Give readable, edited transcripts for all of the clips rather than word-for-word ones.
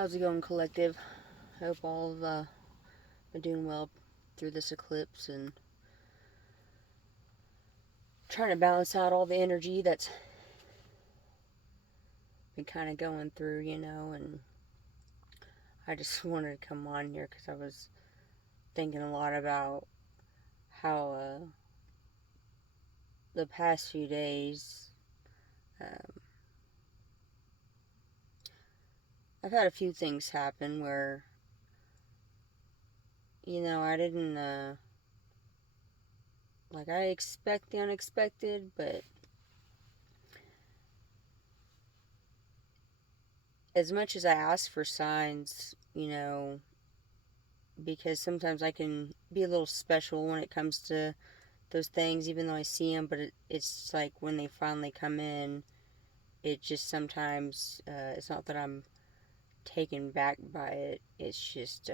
How's it going, collective? I hope all are doing well through this eclipse and trying to balance out all the energy that's been kind of going through, and I just wanted to come on here because I was thinking a lot about how the past few days um, I've had a few things happen where, I didn't, I expect the unexpected, but as much as I ask for signs, because sometimes I can be a little special when it comes to those things, even though I see them, but it's like when they finally come in, it just sometimes, it's not that I'm taken back by it, it's just,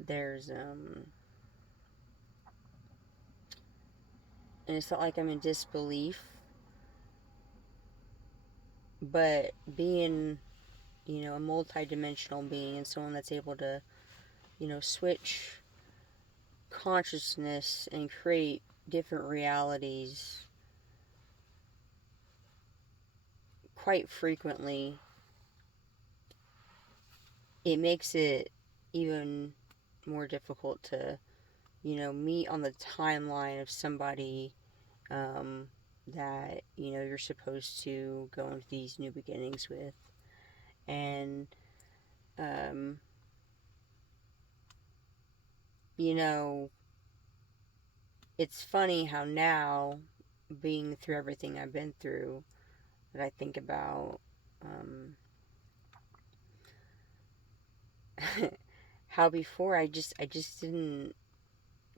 there's, and it's not like I'm in disbelief, but being, a multi-dimensional being and someone that's able to, switch consciousness and create different realities quite frequently, it makes it even more difficult to, meet on the timeline of somebody um, that, you're supposed to go into these new beginnings with. And, um, you know, it's funny how now, being through everything I've been through, that I think about how before I just didn't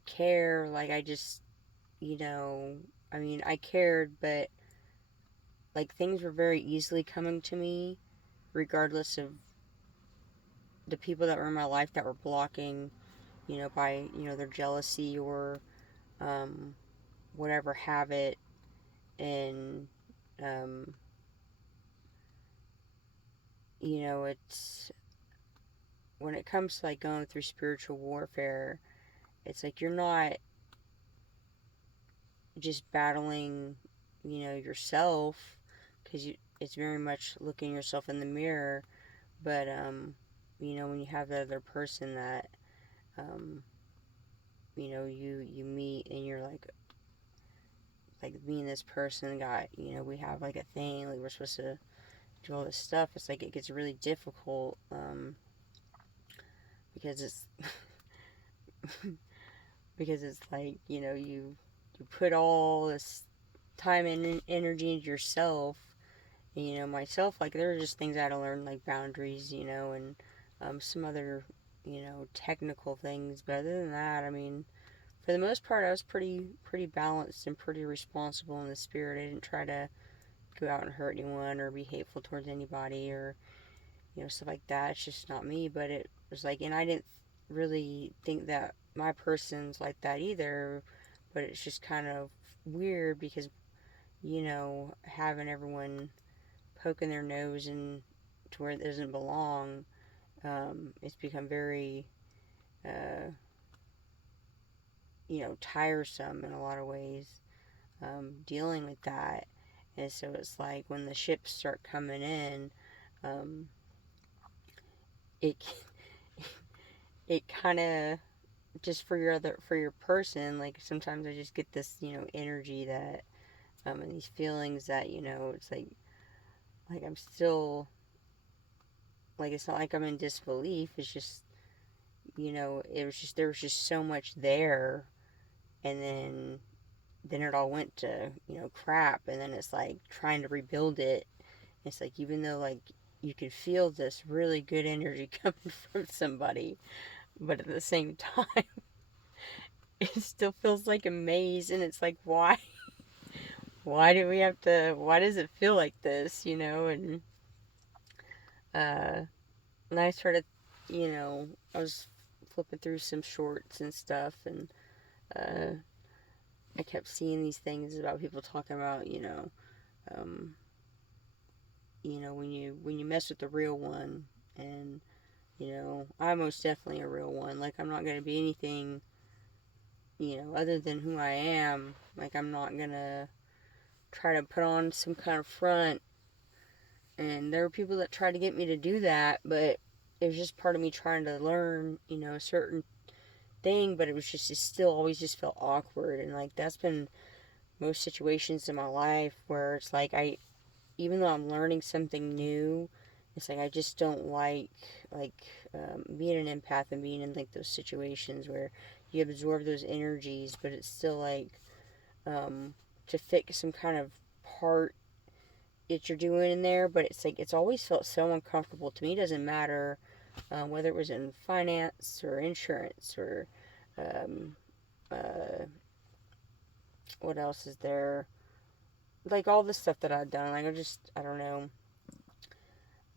care. Like, I just, you know, I mean, I cared, but like things were very easily coming to me, regardless of the people that were in my life that were blocking, by, their jealousy or um, whatever habit. And, um, it's when it comes to like going through spiritual warfare, it's like you're not just battling, yourself, because it's very much looking yourself in the mirror, but, when you have the other person that, um, you meet and you're like me and this person got, we have like a thing, like we're supposed to do all this stuff. It's like it gets really difficult, because it's because it's like, you put all this time and energy into yourself. And, myself, like there are just things I had to learn, like boundaries, and some other, technical things. But other than that, I mean, for the most part, I was pretty balanced and pretty responsible in the spirit. I didn't try to go out and hurt anyone or be hateful towards anybody or, stuff like that. It's just not me. But it was like, and I didn't really think that my person's like that either. But it's just kind of weird because, having everyone poking their nose in to where it doesn't belong, it's become very, uh, tiresome in a lot of ways, dealing with that. And so it's like when the ships start coming in, um, it it kind of just for your person. Like sometimes I just get this, energy that, and these feelings that, it's like I'm still, like it's not like I'm in disbelief. It's just, it was just there was just so much there, and then it all went to, crap. And then it's like trying to rebuild it. It's like, even though like you can feel this really good energy coming from somebody, but at the same time it still feels like a maze. And it's like, why do we have to, why does it feel like this, uh and I started, I was flipping through some shorts and stuff, and uh I kept seeing these things about people talking about, um, when you mess with the real one, and I'm most definitely a real one. Like, I'm not gonna be anything, other than who I am. Like, I'm not gonna try to put on some kind of front. And there were people that tried to get me to do that, but it was just part of me trying to learn, a certain thing. But it still always just felt awkward. And like, that's been most situations in my life where it's like, even though I'm learning something new, it's like I just don't like being an empath and being in like those situations where you absorb those energies, but it's still like um, to fix some kind of part that you're doing in there. But it's like it's always felt so uncomfortable to me. It doesn't matter whether it was in finance or insurance or um, uh, what else is there? Like all the stuff that I've done. Like I don't know.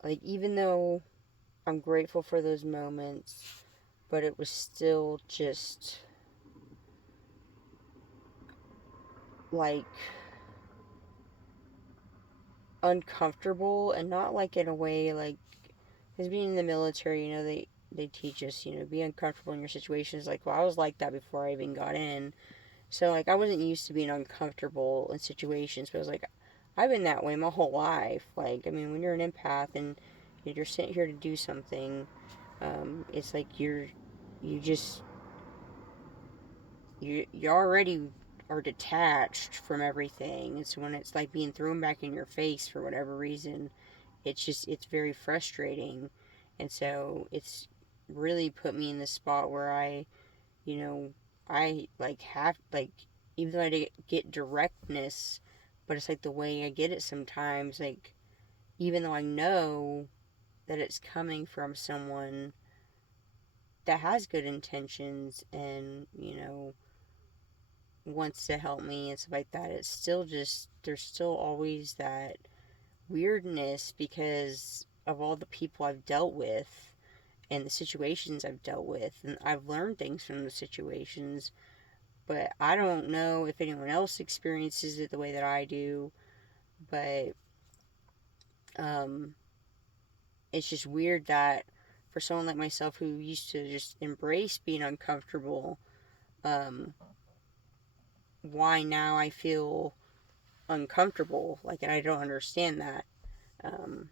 Like, even though I'm grateful for those moments, but it was still just like uncomfortable, and not like in a way like, because being in the military, they teach us, be uncomfortable in your situations. Like, well, I was like that before I even got in. So like, I wasn't used to being uncomfortable in situations, but I was like, I've been that way my whole life. Like, I mean, when you're an empath and you're sent here to do something, it's like you just you already are detached from everything. And so when it's like being thrown back in your face for whatever reason, it's very frustrating. And so it's really put me in the spot where you know I like have like, even though I didn't get directness, but it's like the way I get it sometimes, like, even though I know that it's coming from someone that has good intentions and wants to help me and stuff like that, it's still just, there's still always that weirdness because of all the people I've dealt with and the situations I've dealt with, and I've learned things from the situations. But I don't know if anyone else experiences it the way that I do. But um, it's just weird that for someone like myself who used to just embrace being uncomfortable, um, why now I feel uncomfortable, like, and I don't understand that. Um,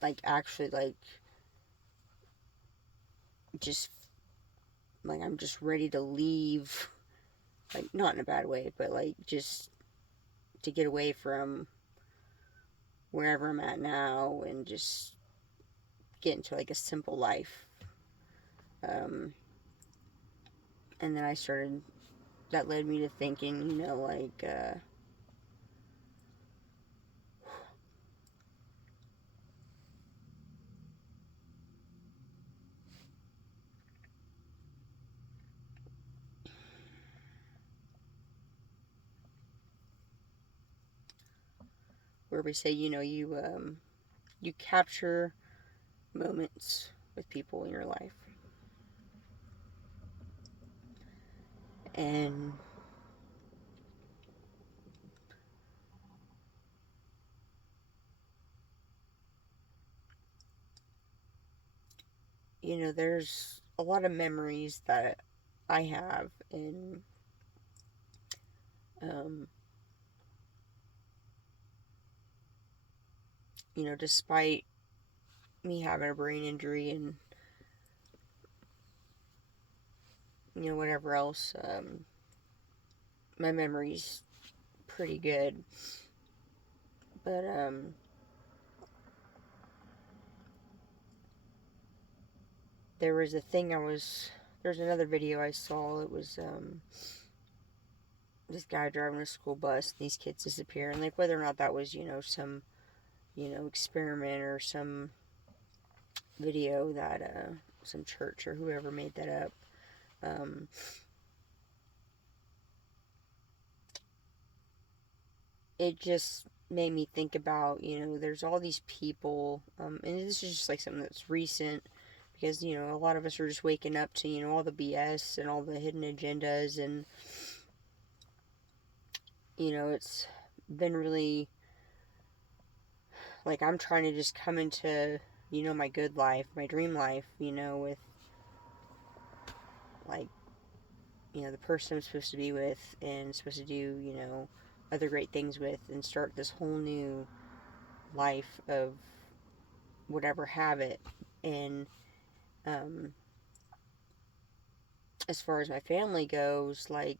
like, actually, like, just like I'm just ready to leave, like, not in a bad way, but like just to get away from wherever I'm at now and just get into like a simple life. Um, and then that led me to thinking, like, where we say, you capture moments with people in your life. And there's a lot of memories that I have, and um, despite me having a brain injury and whatever else, my memory's pretty good. But there was a thing there's another video I saw. It was this guy driving a school bus, and these kids disappear, and like, whether or not that was some experiment or some video that some church or whoever made that up. Um, it just made me think about, there's all these people, and this is just like something that's recent, because, a lot of us are just waking up to, all the BS and all the hidden agendas, and, it's been really like, I'm trying to just come into, my good life, my dream life, with, like, the person I'm supposed to be with and supposed to do, other great things with, and start this whole new life of whatever habit. And um, as far as my family goes, like,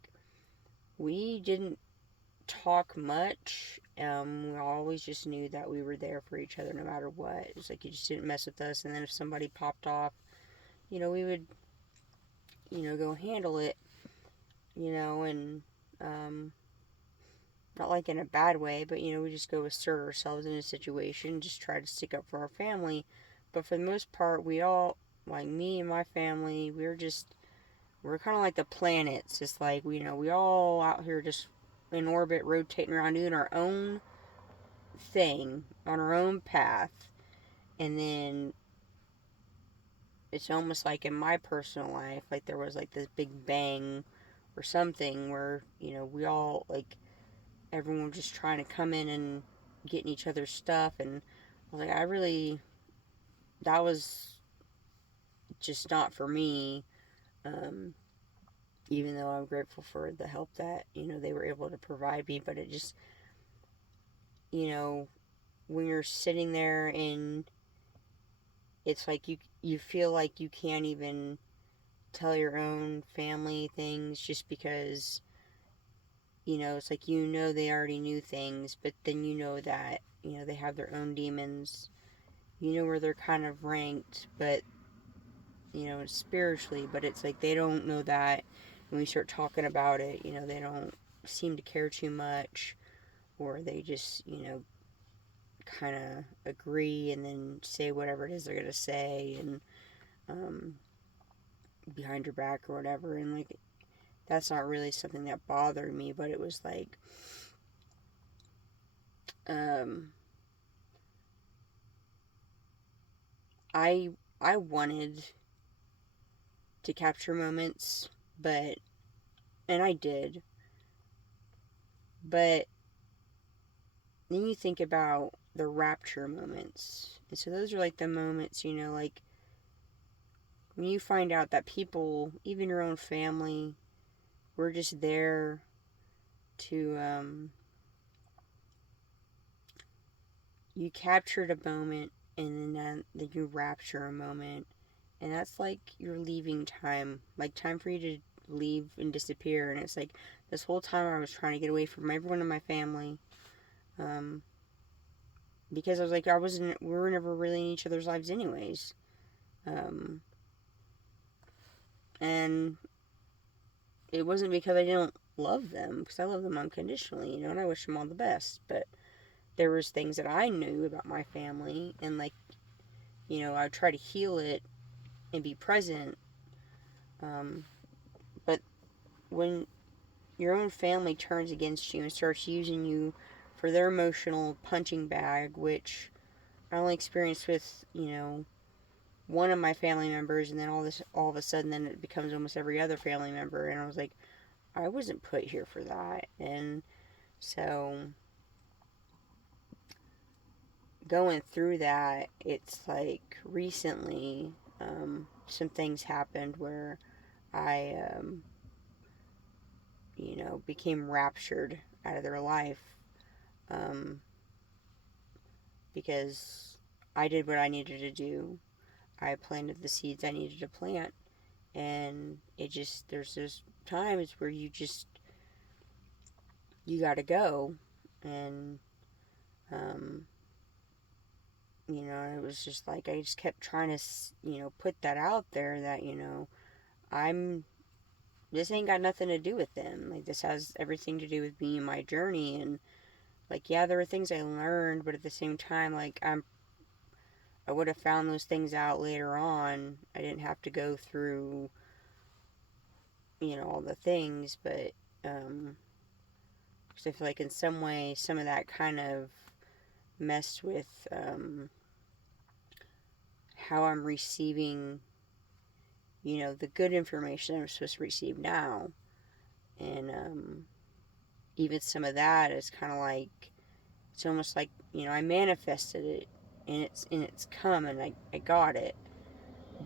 we didn't talk much. We always just knew that we were there for each other no matter what. It's like you just didn't mess with us. And then if somebody popped off, we would, go handle it, and not like in a bad way, but we just go assert ourselves in a situation, just try to stick up for our family. But for the most part, we all, like me and my family, we're kind of like the planets. It's like, we all out here just in orbit, rotating around, doing our own thing on our own path. And then it's almost like in my personal life, like there was like this big bang or something where, we all, like, everyone was just trying to come in and get in each other's stuff. And I was like, that was just not for me. Um, Even though I'm grateful for the help that, they were able to provide me. But it just, when you're sitting there and it's like you feel like you can't even tell your own family things just because, it's like, they already knew things, but then that, they have their own demons. Where they're kind of ranked, but, spiritually, but it's like they don't know that. When we start talking about it, they don't seem to care too much, or they just, kind of agree and then say whatever it is they're going to say, and um, behind your back or whatever. And, like, that's not really something that bothered me, but it was like, um, I I wanted to capture moments, but and I did, but then you think about the rapture moments. And so those are like the moments, like when you find out that people, even your own family, were just there to, you captured a moment, and then you rapture a moment. And that's like your leaving time, like time for you to leave and disappear. And it's like this whole time I was trying to get away from everyone in my family. Um, because I was like, we were never really in each other's lives anyways. Um, and it wasn't because I didn't love them, because I love them unconditionally, and I wish them all the best. But there was things that I knew about my family, and, like, I would try to heal it and be present. But when your own family turns against you and starts using you for their emotional punching bag, which I only experienced with, one of my family members, and then all of a sudden, then it becomes almost every other family member, and I was like, I wasn't put here for that. And so going through that, it's like recently, some things happened where I, became raptured out of their life, um, because I did what I needed to do. I planted the seeds I needed to plant, and there's those times where you gotta go, and, um, it was just like I just kept trying to, put that out there that, I'm, this ain't got nothing to do with them. Like, this has everything to do with me and my journey. And, like, yeah, there were things I learned, but at the same time, like, I would have found those things out later on. I didn't have to go through, all the things, but, because I feel like in some way, some of that kind of messed with, how I'm receiving, the good information I'm supposed to receive now. And, even some of that is kind of like, it's almost like, I manifested it, and it's come, and I got it.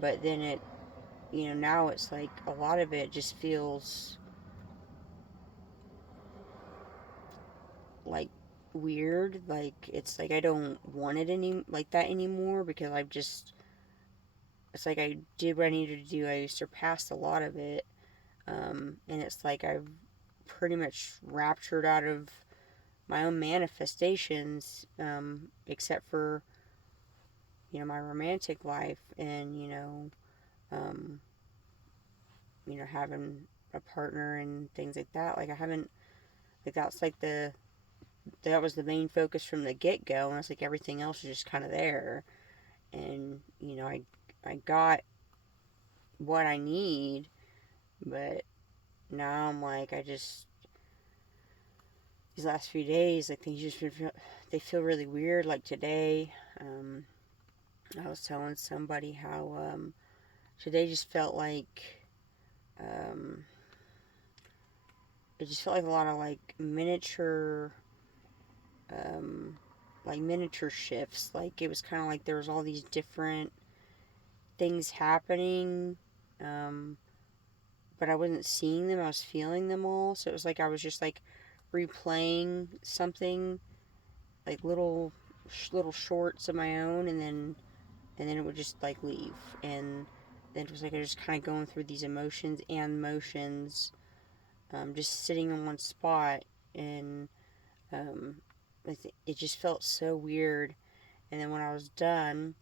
But then now it's like a lot of it just feels like weird. Like it's like I don't want it any like that anymore, because it's like I did what I needed to do. I surpassed a lot of it. And it's like I've pretty much raptured out of my own manifestations, except for, my romantic life, and, um, having a partner and things like that. Like I haven't, like that was the main focus from the get go, and it's like everything else is just kind of there. And, I got what I need, but now I'm like, these last few days, like things just they feel really weird. Like today, I was telling somebody how today just felt um, it just felt like a lot of um, like miniature shifts. Like it was kind of like there was all these different things happening, um, but I wasn't seeing them. I was feeling them all. So it was like I was just like replaying something, like little shorts of my own, and then it would just like leave. And then it was like I was just kind of going through these emotions and motions, just sitting in one spot. And um, it just felt so weird. And then when I was done,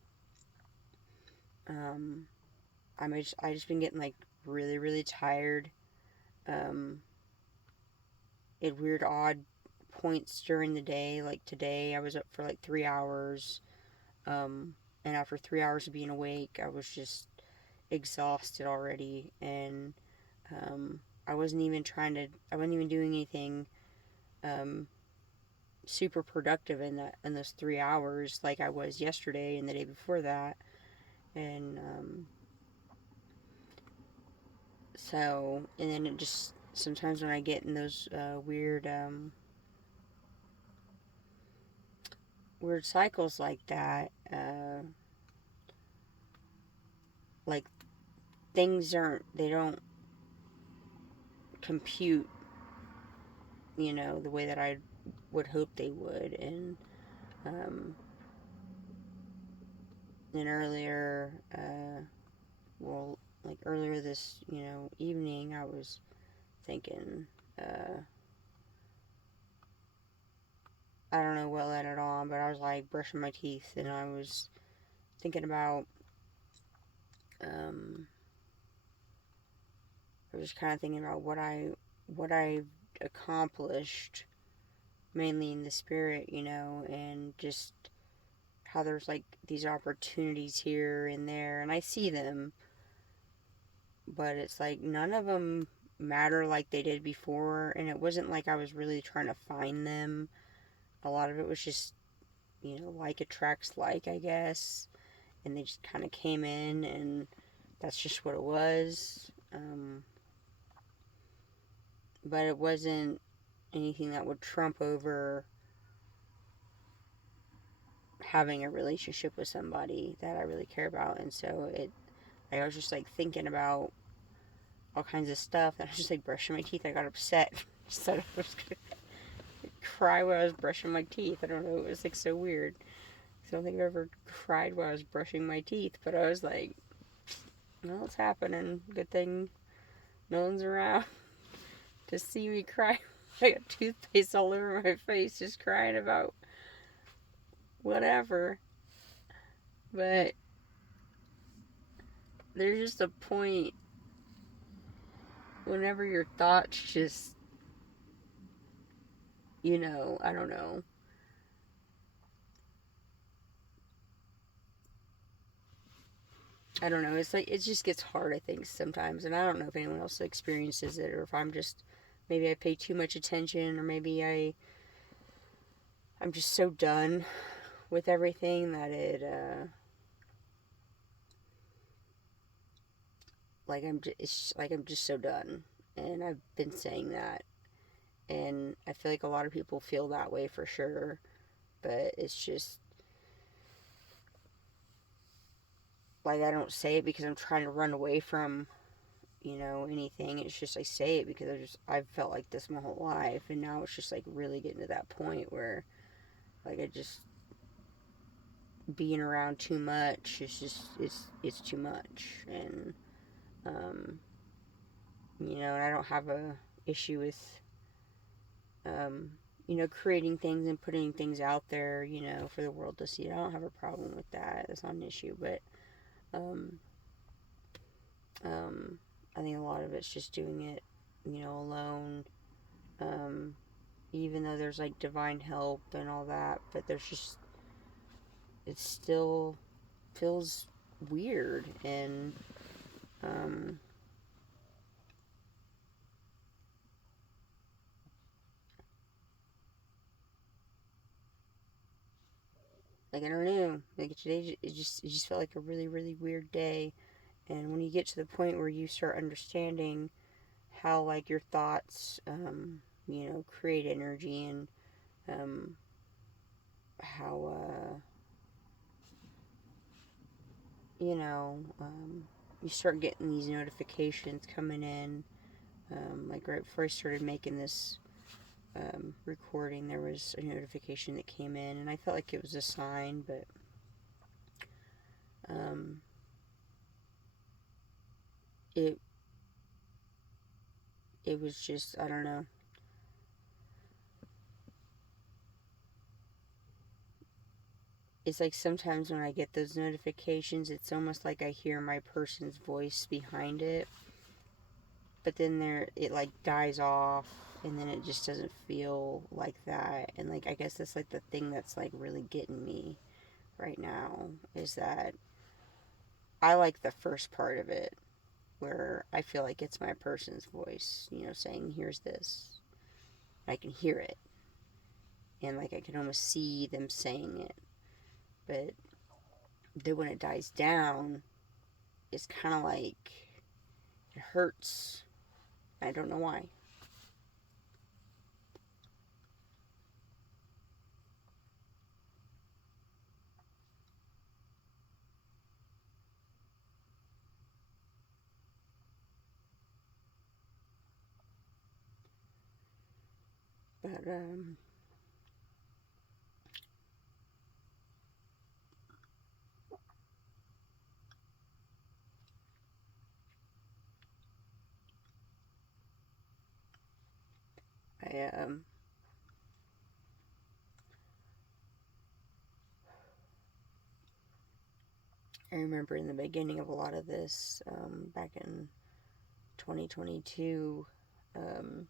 um, I just been getting like really really tired, um, at weird odd points during the day. Like today, I was up for like 3 hours, and after 3 hours of being awake, I was just exhausted already. And I wasn't even doing anything um, super productive in those 3 hours like I was yesterday and the day before that. And and then it just, sometimes when I get in those weird cycles like that, like they don't compute, the way that I would hope they would. And um, then earlier this, evening, I was thinking, uh, I don't know what led it on, but I was like brushing my teeth, and I was thinking about, um, I was just kind of thinking about what I accomplished, mainly in the spirit, and just how there's like these opportunities here and there, and I see them, but it's like none of them matter like they did before. And it wasn't like I was really trying to find them. A lot of it was just, like attracts like, I guess, and they just kind of came in, and that's just what it was. But it wasn't anything that would trump over having a relationship with somebody that I really care about. And so I was just like thinking about all kinds of stuff, and I was just like brushing my teeth. I got upset. Just thought I was gonna cry while I was brushing my teeth. I don't know. It was like so weird. I don't think I've ever cried while I was brushing my teeth, but I was like, well, it's happening. Good thing no one's around to see me cry. I got toothpaste all over my face, just crying about whatever. But there's just a point whenever your thoughts just, I don't know. I don't know. It's like it just gets hard, I think, sometimes, and I don't know if anyone else experiences it, or if maybe I pay too much attention, or maybe I'm just so done with everything that I'm just so done. And I've been saying that, and I feel like a lot of people feel that way for sure. but it's just like I don't say it because I'm trying to run away from, anything. It's just I say it because I've felt like this my whole life, and now it's just like really getting to that point where like I just being around too much. It's too much, and um, and I don't have a issue with um, creating things and putting things out there, for the world to see. I don't have a problem with that. That's not an issue, but um, um, I think a lot of it's just doing it, alone. Um, Even though there's like divine help and all that, but there's just it still feels weird, and um, like I don't know, like today it just felt like a really really weird day. And when you get to the point where you start understanding how like your thoughts, create energy, and um, how you start getting these notifications coming in. Like right before I started making this recording, there was a notification that came in, and I felt like it was a sign, but um, it it was just I don't know. It's like sometimes when I get those notifications, it's almost like I hear my person's voice behind it, but then it like dies off, and then it just doesn't feel like that. And like I guess that's like the thing that's like really getting me right now is that I like the first part of it where I feel like it's my person's voice, saying, here's this. I can hear it. And like I can almost see them saying it. But then when it dies down, it's kind of like it hurts. I don't know why. But I I remember in the beginning of a lot of this, back in 2022, um,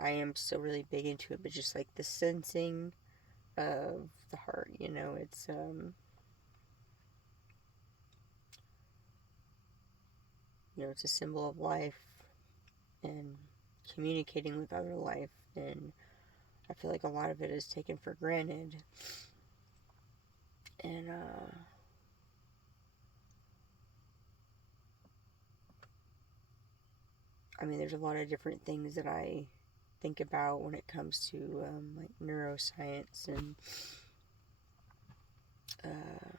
I am still really big into it, but just like the sensing of the heart, it's a symbol of life and communicating with other life, and I feel like a lot of it is taken for granted. And I mean, there's a lot of different things that I think about when it comes to like neuroscience and uh,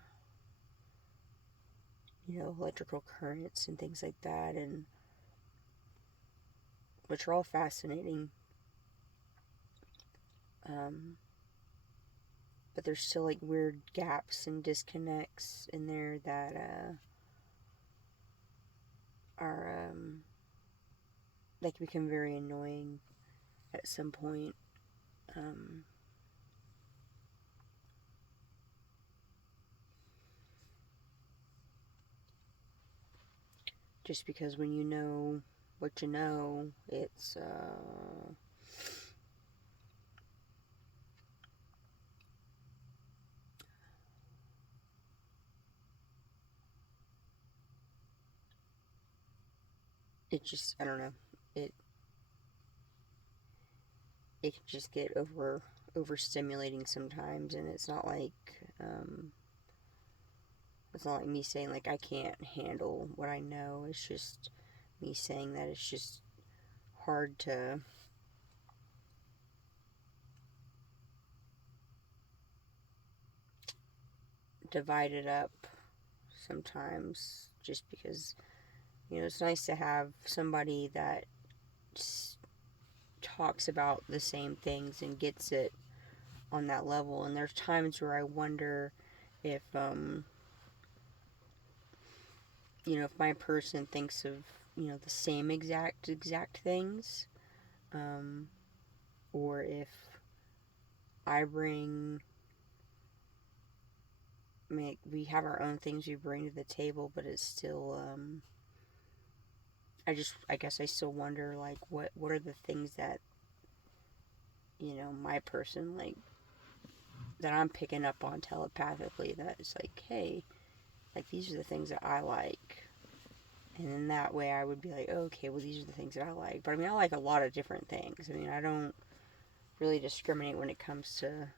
electrical currents and things like that, and which are all fascinating. Um, but there's still like weird gaps and disconnects in there that are that can become very annoying at some point. Um, just because when you know what you know, it just I don't know it it can just get overstimulating sometimes, and it's not like me saying like I can't handle what I know. It's just me saying that it's just hard to divided up sometimes, just because, it's nice to have somebody that talks about the same things and gets it on that level. And there's times where I wonder if if my person thinks of the same exact things, um, or if I bring, we have our own things we bring to the table, but it's still I guess I still wonder, like, what are the things that my person, like, that I'm picking up on telepathically, that it's like, hey, like, these are the things that I like. And in that way, I would be like, oh, okay, well, these are the things that I like. But I mean, I like a lot of different things. I mean, I don't really discriminate when it comes to,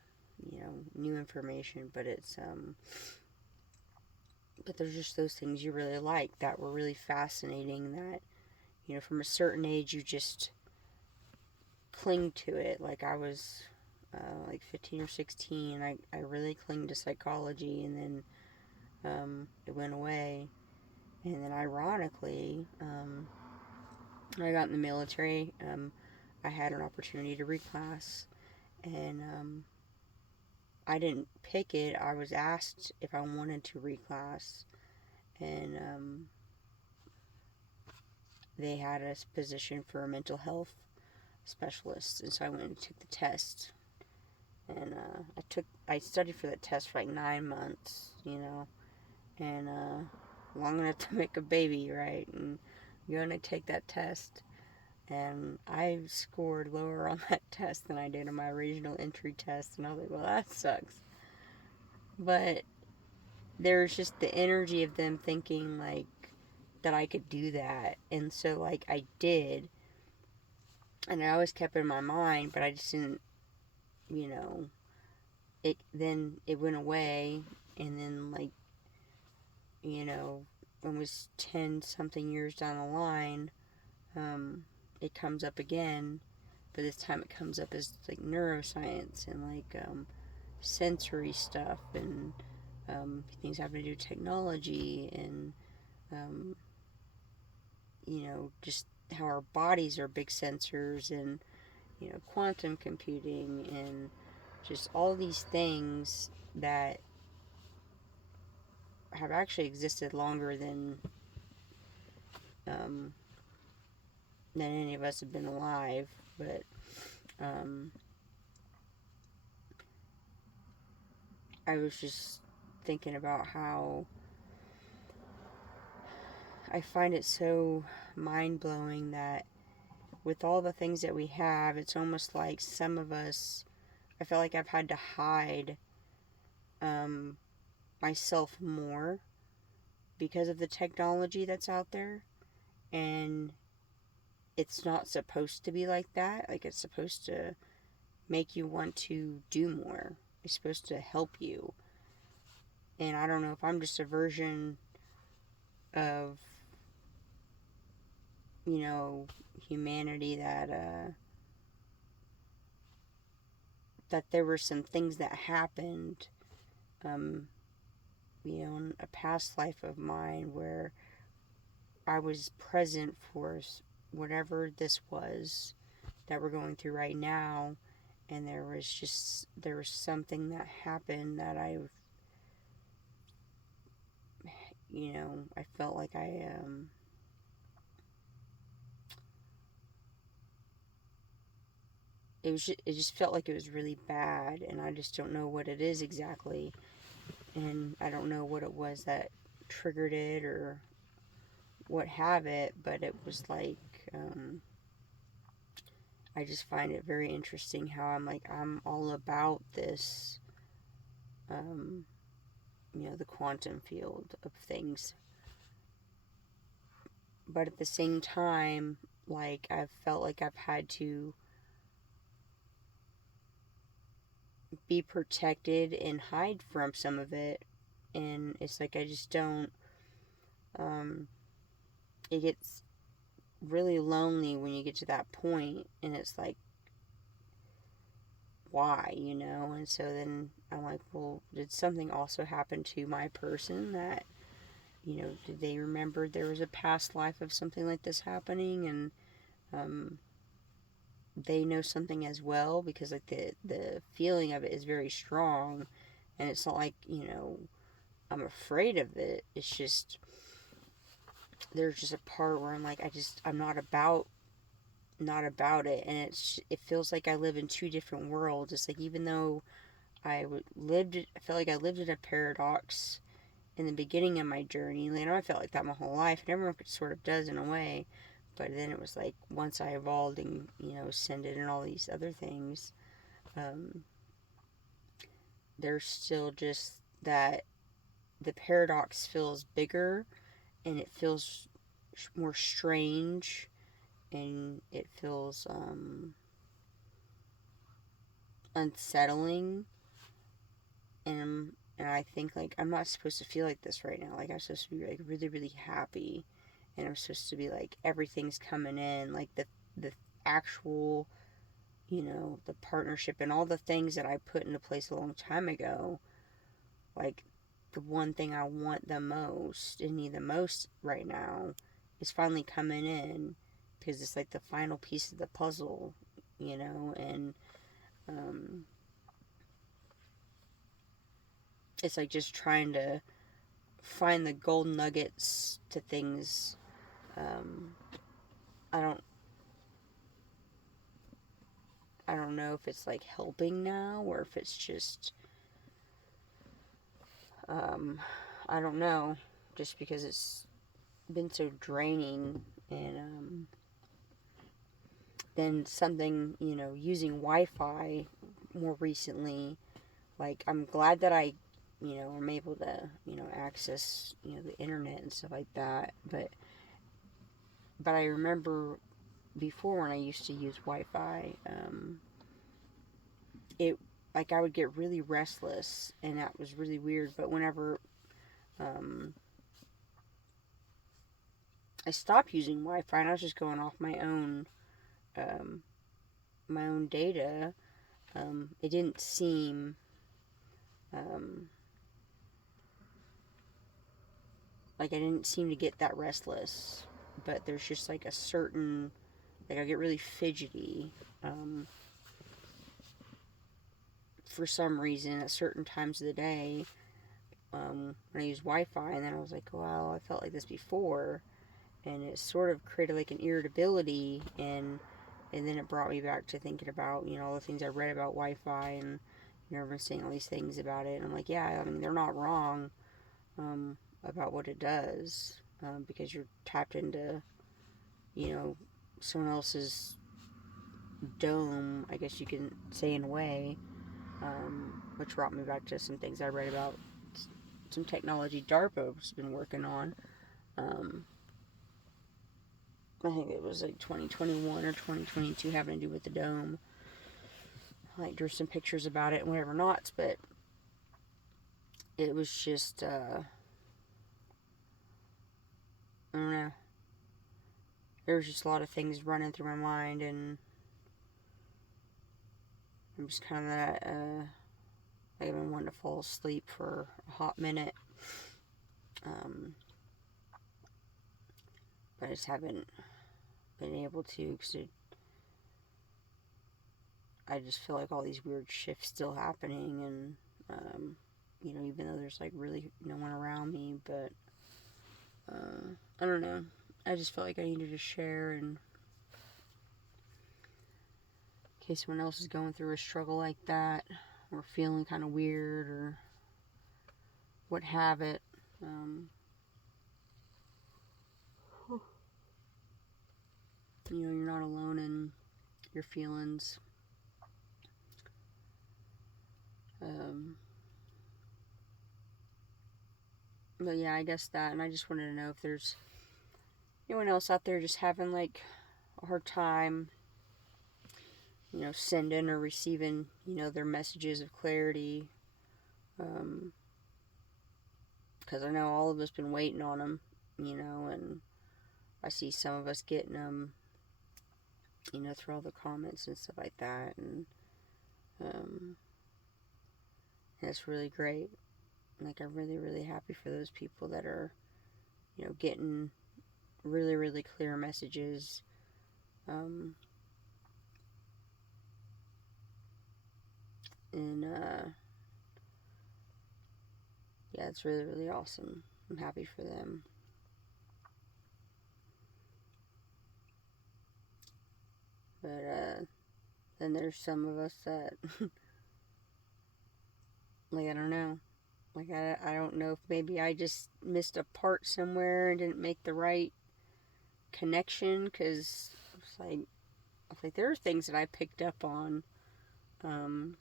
new information. But but there's just those things you really like that were really fascinating, that, from a certain age, you just cling to it. Like, I was, like 15 or 16, I really clinged to psychology, and then, it went away. And then, ironically, when I got in the military, I had an opportunity to reclass, and I didn't pick it. I was asked if I wanted to reclass, and they had a position for a mental health specialist, and so I went and took the test, and I studied for that test for like 9 months, and long enough to make a baby, right? And you're gonna take that test. And I scored lower on that test than I did on my original entry test. And I was like, well, that sucks. But there's just the energy of them thinking, like, that I could do that. And so, like, I did. And I always kept it in my mind, but I just didn't, then it went away. And then, like, almost 10 something years down the line, it comes up again, but this time it comes up as like neuroscience and like sensory stuff, and things having to do with technology, and um, just how our bodies are big sensors, and quantum computing, and just all these things that have actually existed longer um, than any of us have been alive. But um, I was just thinking about how I find it so mind-blowing that with all the things that we have, it's almost like some of us, I feel like I've had to hide um, myself more because of the technology that's out there. And it's not supposed to be like that. Like, it's supposed to make you want to do more. It's supposed to help you. And I don't know if I'm just a version of, humanity that there were some things that happened, um, in a past life of mine where I was present for whatever this was that we're going through right now, and there was something that happened that I felt like it just felt like it was really bad, and I just don't know what it is exactly, and I don't know what it was that triggered it or what have it, but it was like, I just find it very interesting how I'm all about this, um, the quantum field of things, but at the same time, like, I've felt like I've had to be protected and hide from some of it, and it's like I just don't, it gets really lonely when you get to that point, and it's like why, you know? And so then I'm like, well, did something also happen to my person that, you know, did they remember there was a past life of something like this happening, and they know something as well? Because like the feeling of it is very strong, and it's not like, you know, I'm afraid of it. It's just there's just a part where I'm like, I'm not about it, and it feels like I live in two different worlds. It's like, even though I felt like I lived in a paradox in the beginning of my journey. You know, I felt like that my whole life, and everyone sort of does in a way. But then it was like, once I evolved and, you know, ascended and all these other things, um, there's still just that the paradox feels bigger, and it feels more strange, and it feels unsettling, and I think, like, I'm not supposed to feel like this right now. Like, I'm supposed to be like really really happy, and I'm supposed to be like everything's coming in, like the actual, you know, the partnership and all the things that I put into place a long time ago. Like, the one thing I want the most and need the most right now is finally coming in, because it's like the final piece of the puzzle, you know. And um, it's like just trying to find the gold nuggets to things. Um, I don't I don't know if it's like helping now, or if it's just um, I don't know, just because it's been so draining. And then something, you know, using Wi-Fi more recently, like, I'm glad that I, you know, am able to, you know, access, you know, the internet and stuff like that. But I remember before, when I used to use Wi-Fi, it, like, I would get really restless, and that was really weird. But whenever um, I stopped using Wi-Fi and I was just going off um, my own data, it didn't seem um, like I didn't seem to get that restless. But there's just like a certain, like, I get really fidgety for some reason at certain times of the day, when I use Wi-Fi. And then I was like, well, I felt like this before, and it sort of created like an irritability. And then it brought me back to thinking about, you know, all the things I read about Wi-Fi, and, you know, everyone's saying all these things about it, and I'm like, yeah, I mean, they're not wrong about what it does, because you're tapped into, you know, someone else's dome, I guess you can say, in a way, which brought me back to some things I read about some technology DARPA's been working on. Um, I think it was like 2021 or 2022, having to do with the dome. I like drew some pictures about it and whatever not, but it was just, I don't know. There was just a lot of things running through my mind, and I'm just kind of that, like, I've been wanting to fall asleep for a hot minute, um, but I just haven't been able to, because I just feel like all these weird shifts still happening, and, you know, even though there's like really no one around me, but, I don't know. I just felt like I needed to share, and in case someone else is going through a struggle like that, or feeling kind of weird, or what have it. You know, you're not alone in your feelings. Um, but yeah, I guess that, and I just wanted to know if there's anyone else out there just having like a hard time, you know, sending or receiving, you know, their messages of clarity. Because I know all of us been waiting on them, you know, and I see some of us getting them, you know, through all the comments and stuff like that. And Um, and it's really great. Like, I'm really, really happy for those people that are, getting really, really clear messages. Um, and, yeah, it's really, really awesome. I'm happy for them. But, then there's some of us that, like, I don't know. Like, I don't know if maybe I just missed a part somewhere and didn't make the right connection, because it's like there are things that I picked up on um,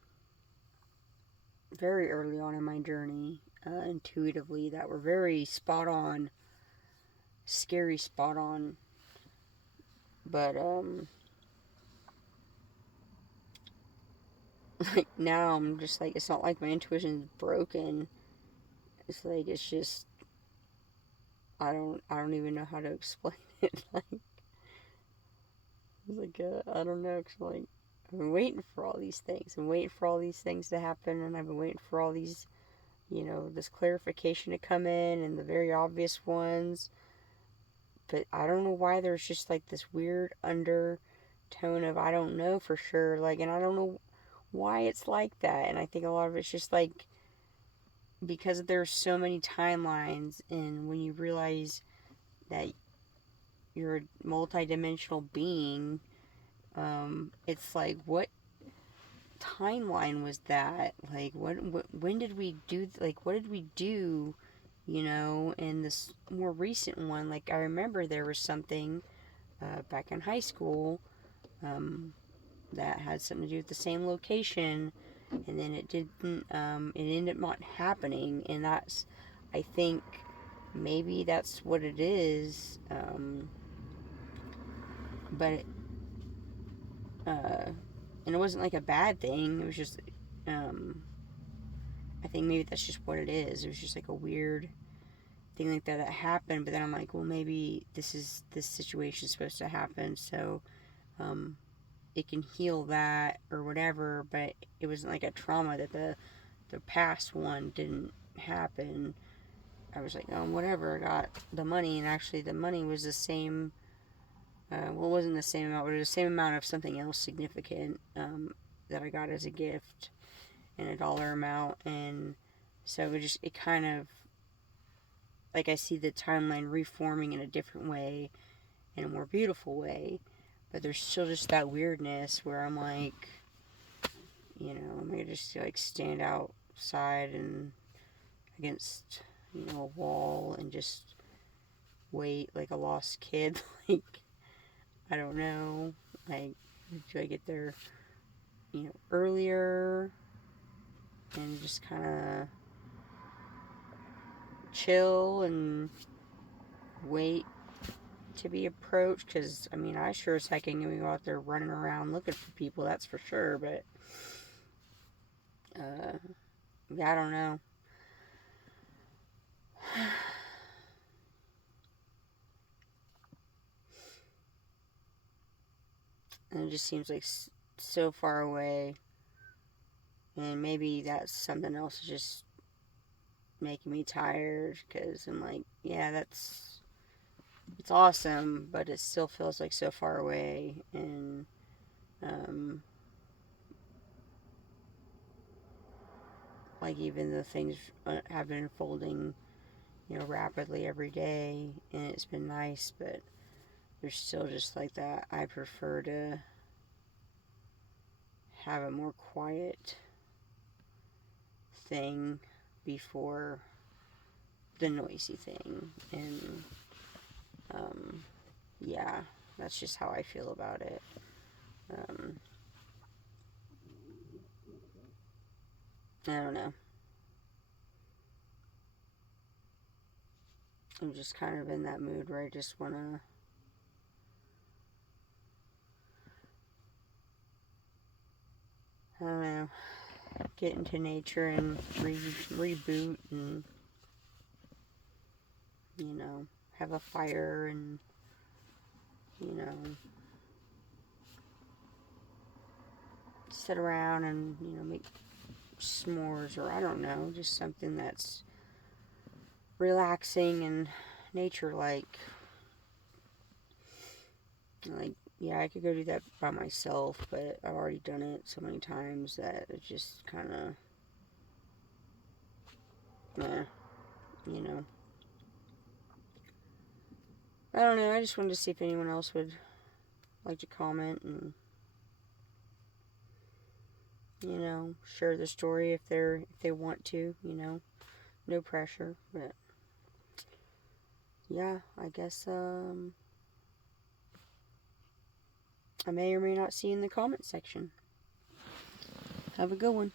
very early on in my journey, intuitively, that were very spot on, scary spot on. But like now I'm just like, it's not like my intuition is broken. It's like, it's just, I don't even know how to explain it. I don't know, 'cause like, I've been waiting for all these things and waiting for all these things to happen, and I've been waiting for all these, this clarification to come in, and the very obvious ones. But I don't know why there's just like this weird undertone of, I don't know for sure, like, and I don't know why it's like that. And I think a lot of it's just like, because there's so many timelines, and when you realize that you're a multidimensional being, it's like, what timeline was that? Like, when did we do, like, what did we do, in this more recent one? Like, I remember there was something back in high school, that had something to do with the same location, and then it didn't, it ended up not happening. And that's, I think, maybe that's what it is. But and it wasn't like a bad thing. It was just, um, I think maybe that's just what it is. It was just like a weird thing like that happened. But then I'm like, well, maybe this situation is supposed to happen, so um, it can heal that or whatever. But it wasn't like a trauma that the past one didn't happen. I was like, oh, whatever. I got the money, and actually the money was the same. Well, it wasn't the same amount, but it was the same amount of something else significant, that I got as a gift, and a dollar amount. And so it kind of, like, I see the timeline reforming in a different way, in a more beautiful way. But there's still just that weirdness where I'm like, I'm gonna just like stand outside and against, a wall, and just wait like a lost kid. Like, I don't know. Like, do I get there, earlier, and just kind of chill and wait to be approached? Because, I mean, I sure as heck ain't gonna go out there running around looking for people, that's for sure. But, yeah, I don't know. And it just seems like so far away. And maybe that's something else, just making me tired, because I'm like, yeah, it's awesome, but it still feels like so far away. And like, even the things have been unfolding, rapidly every day, and it's been nice. But there's still just like that, I prefer to have a more quiet thing before the noisy thing. And yeah, that's just how I feel about it. um, I don't know. I'm just kind of in that mood where I just want to, I don't know, get into nature and reboot, and, have a fire, and, you know, sit around and, make s'mores, or I don't know, just something that's relaxing and nature-like. Like, yeah, I could go do that by myself, but I've already done it so many times that it's just kind of, meh, you know. I don't know, I just wanted to see if anyone else would like to comment and, share the story if they want to, no pressure, but yeah, I guess I may or may not see you in the comment section. Have a good one.